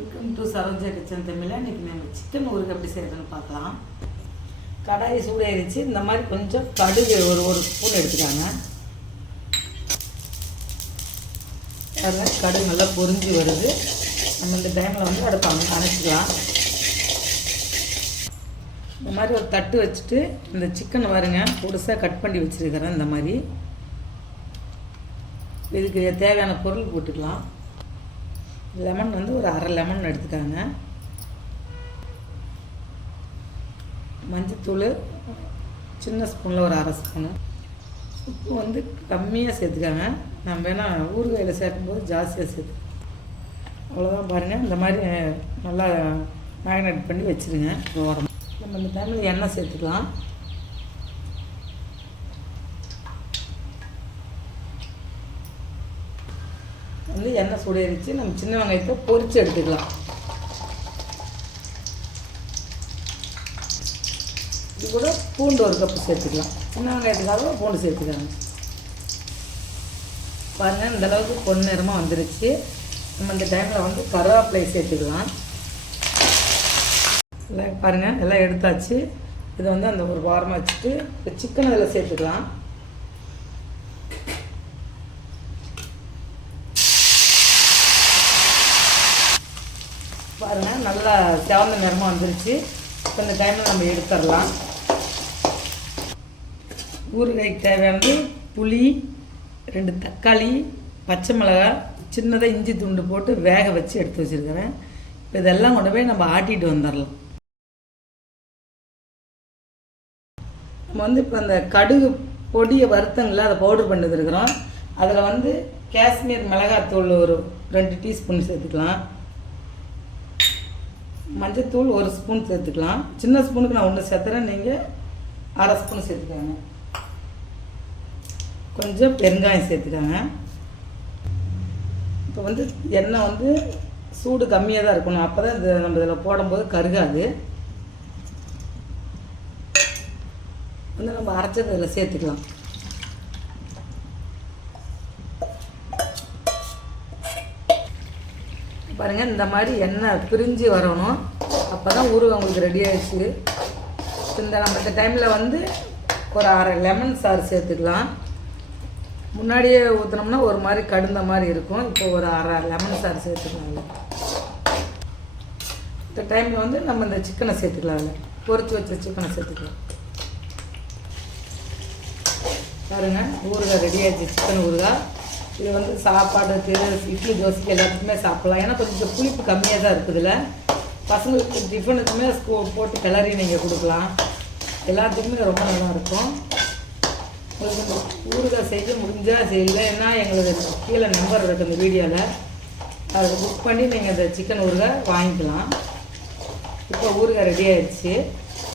Welcome to Saroja kitchen Tamil. இன்றைக்கி நம்ம chicken ஊருக்கு எப்படி செய்யறதுன்னு பார்க்கலாம். கடாயை சூடாயிருச்சு. இந்த மாதிரி கொஞ்சம் கடுகு ஒரு ஸ்பூன் எடுத்துக்காங்க. அதில் கடுகு நல்லா பொரிஞ்சு வருது. நம்ம இந்த டைமில் வந்து அடுப்பை அணைச்சிக்கலாம். இந்த மாதிரி ஒரு தட்டு வச்சுட்டு இந்த சிக்கன் பாருங்க புதுசாக கட் பண்ணி வச்சுருக்கிறேன். இந்த மாதிரி இதுக்கு தேவையான பொருள் போட்டுக்கலாம். லெமன் வந்து ஒரு அரை லெமன் எடுத்துக்காங்க. மஞ்சத்தூள் சின்ன ஸ்பூனில் ஒரு அரை ஸ்பூனு. உப்பு வந்து கம்மியாக சேர்த்துக்காங்க. நம்ம வேணால் ஊறுகாயில் சேர்க்கும்போது ஜாஸ்தியாக சேர்த்து அவ்வளோதான். பாருங்கள் இந்த மாதிரி நல்லா மேக்னேட் பண்ணி வச்சுருங்க. ஓரம் நம்ம இந்த டைமில் எண்ணெய் சேர்த்துக்கலாம். வந்து எண்ணெய் சூடாயிருச்சு. நம்ம சின்ன வெங்காயத்தை பொரித்து எடுத்துக்கலாம். இது கூட பூண்டு ஒரு கப்பு சேர்த்துக்கலாம். சின்ன வெங்காயத்துக்காக பூண்டு சேர்த்துக்காங்க. பாருங்கள் இந்தளவுக்கு பொன்னிறமாக வந்துருச்சு. நம்ம இந்த டைமில் வந்து கருவேப்பிலை சேர்த்துக்கலாம். எல்லாம் பாருங்கள் எல்லாம் எடுத்தாச்சு. இதை வந்து அந்த ஒரு வாரமாக வச்சுட்டு இப்போ சிக்கன் அதில் சேர்த்துக்கலாம். பாருங்கள் நல்லா சிவந்த நிறமாக வந்துருச்சு. இப்போ இந்த டைமில் நம்ம எடுத்துடலாம். ஊறுகாய்க்கு தேவையானது புளி, 2 தக்காளி, பச்சை மிளகாய், சின்னதாக இஞ்சி துண்டு போட்டு வேக வச்சு எடுத்து வச்சுருக்கிறேன். இப்போ இதெல்லாம் கொண்டு போய் நம்ம ஆட்டிட்டு வந்துடலாம். நம்ம வந்து இப்போ அந்த கடுகு பொடியை வறுத்தங்கள அதை பவுடர் பண்ணி இருக்கிறோம். அதில் வந்து காஷ்மீர் மிளகாத்தூள் ஒரு 2 டீஸ்பூன் சேர்த்துக்கலாம். மஞ்சத்தூள் 1 ஸ்பூன் சேர்த்துக்கலாம். சின்ன ஸ்பூனுக்கு நான் 1 சேர்த்துறேன். நீங்கள் அரை ஸ்பூன் சேர்த்துக்காங்க. கொஞ்சம் பெருங்காயம் சேர்த்துக்காங்க. இப்போ வந்து எண்ணெய் வந்து சூடு கம்மியாக தான் இருக்கணும். அப்போ தான் இது நம்ம இதில் போடும்போது கருகாது. வந்து நம்ம அரைச்சது இதில் சேர்த்துக்கலாம். பாருங்கள் இந்த மாதிரி எண்ணெய் பிரிஞ்சு வரணும். அப்போ தான் ஊறுகாய் உங்களுக்கு ரெடி ஆகிடுச்சு. நம்ம இந்த டைமில் வந்து ஒரு அரை லெமன் சாறு சேர்த்துக்கலாம். முன்னாடியே ஊற்றினோம்னா ஒரு மாதிரி கடுந்த மாதிரி இருக்கும். இப்போ ஒரு அரை லெமன் சாறு சேர்த்துக்கலாம். இந்த டைமில் வந்து நம்ம இந்த சிக்கனை சேர்த்துக்கலாம். அதில் பொரிச்சு வச்ச சிக்கனை சேர்த்துக்கலாம். பாருங்கள் ஊறுகாய் ரெடி ஆகிடுச்சு. சிக்கன் ஊறுகாய் இது வந்து சாப்பாடுக்கு, இட்லி, தோசைக்கு எல்லாத்துக்குமே சாப்பிட்லாம். ஏன்னா கொஞ்சம் புளிப்பு கம்மியாக தான் இருக்குதுல்ல. பசங்களுக்கு டிஃபனுக்குமே போட்டு கிளறி நீங்கள் கொடுக்கலாம். எல்லாத்துக்குமே ரொம்ப நல்லா இருக்கும். உங்களுக்கு இந்த ஊறுகாய் செய்ய முடிஞ்சால் செய்யலைன்னா எங்களுக்கு கீழே நம்பர் இருக்குது இந்த வீடியோவில். அதை புக் பண்ணி நீங்கள் இந்த சிக்கன் ஊறுகாய் வாங்கிக்கலாம். இப்போ ஊறுகாய் ரெடி ஆகிடுச்சு.